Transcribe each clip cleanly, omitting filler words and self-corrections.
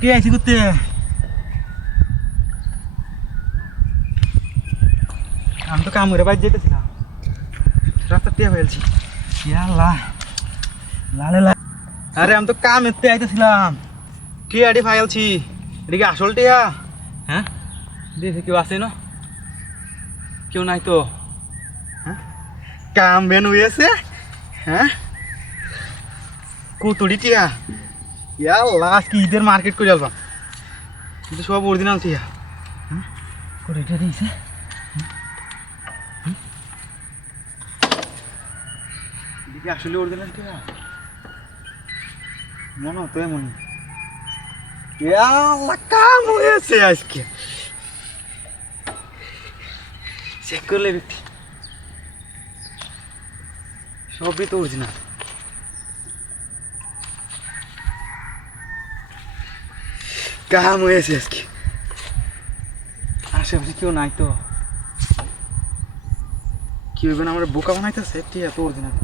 কে আইছি করতে? আমি তো কাম করে বাইরে যেতেছিলাম, রাস্তা দিয়ে ফেলছি। আল্লাহ লালে লা, আরে আমি তো কাম এতে আইতেছিলাম, কে আডি ফাইলছি। এটা কি আসল টিয়া? হ্যাঁ, দেখে কেউ আছে না? কেউ নাই তো। হ্যাঁ, কাম বেন হয়েছে। হ্যাঁ, কতটি টিয়া? লাস্ট কি ঈদের মার্কেট করে আলবা, কিন্তু সব অরিজিনাল টিয়া। হ্যাঁ, কোটিটা দিয়েছে। দেখি আসলে অরিজিনাল টিয়া মনে হতো এমন। কাম হয়েছে আজকে, চেক করলে ব্যক্তি সবই তো অরিজিনাল। কাম হয়েছে আজকে, আশেপাশে কেউ নাই তো। কি হইবে না, আমার বোকা বানাইতেছে। টিয়া তো অরিজিনাল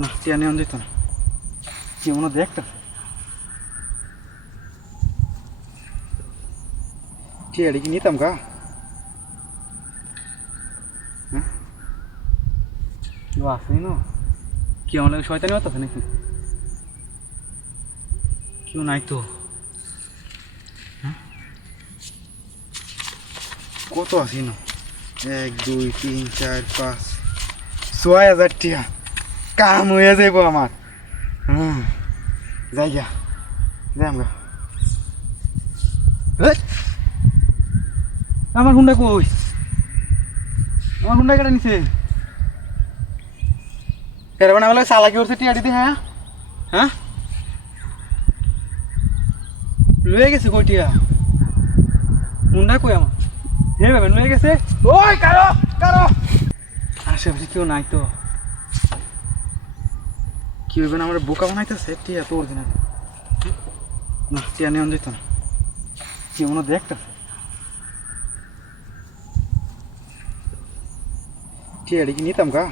না, টিয়া নেওয়া যেত না। কি মনে দেখতে টিয়াটি কি নিতাম গা? হ্যাঁ, কেউ আসেই না। কি আমার লাগে শয়তানি হতো নাকি? কেউ নাই তো। হ্যাঁ, কত আসি না? 1 2 3 4 5 6,000 টিয়া। কাম হয়ে যাইব আমার। যাই গা, যাই গা। আমার হুন্ডা কই? আমার হুন্ডা কেটে নিছে। এর মানে বলে চালাকি করছে টিয়াটিতে। হ্যাঁ হ্যাঁ, লয়ে গেছে কই টিয়া? হুন্ডা কই আমার? হে ভাবে লয়ে গেছে। ওই কারো কারো, আশেপাশে কেউ নাই তো। কি হইবে না, আমার বোকা বানাইতেছে। টিয়া তো অরিজিনাল না, টিয়া নেওয়া যেত না। কি মনে দেখতে টিয়াটি কি নিতাম গা?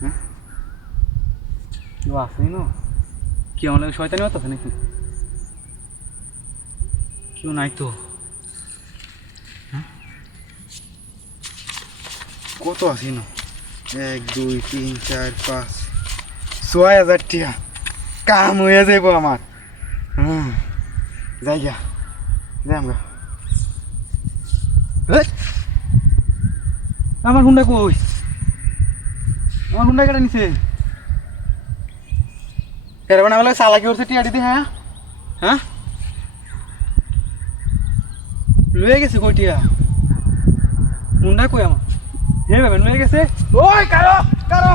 হ্যাঁ, কেউ আসেই না। কি আমার লাগে শয়তানি হতো নাকি? কেউ নাই তো। হ্যাঁ, কত আসি না? 1 2 3 4 5 6,000 টিয়া। কাম হয়ে যাইব আমার। যাই গা, যাই গা। আমার হুন্ডা কই? আমার হুন্ডা কেটে নিছে। এর মানে বলে চালাকি করছে টিয়াটিতে। হ্যাঁ হ্যাঁ, লয়ে গেছে কই টিয়া? হুন্ডা কই আমার? হে ভাবে লয়ে গেছে। ওই কারো কারো।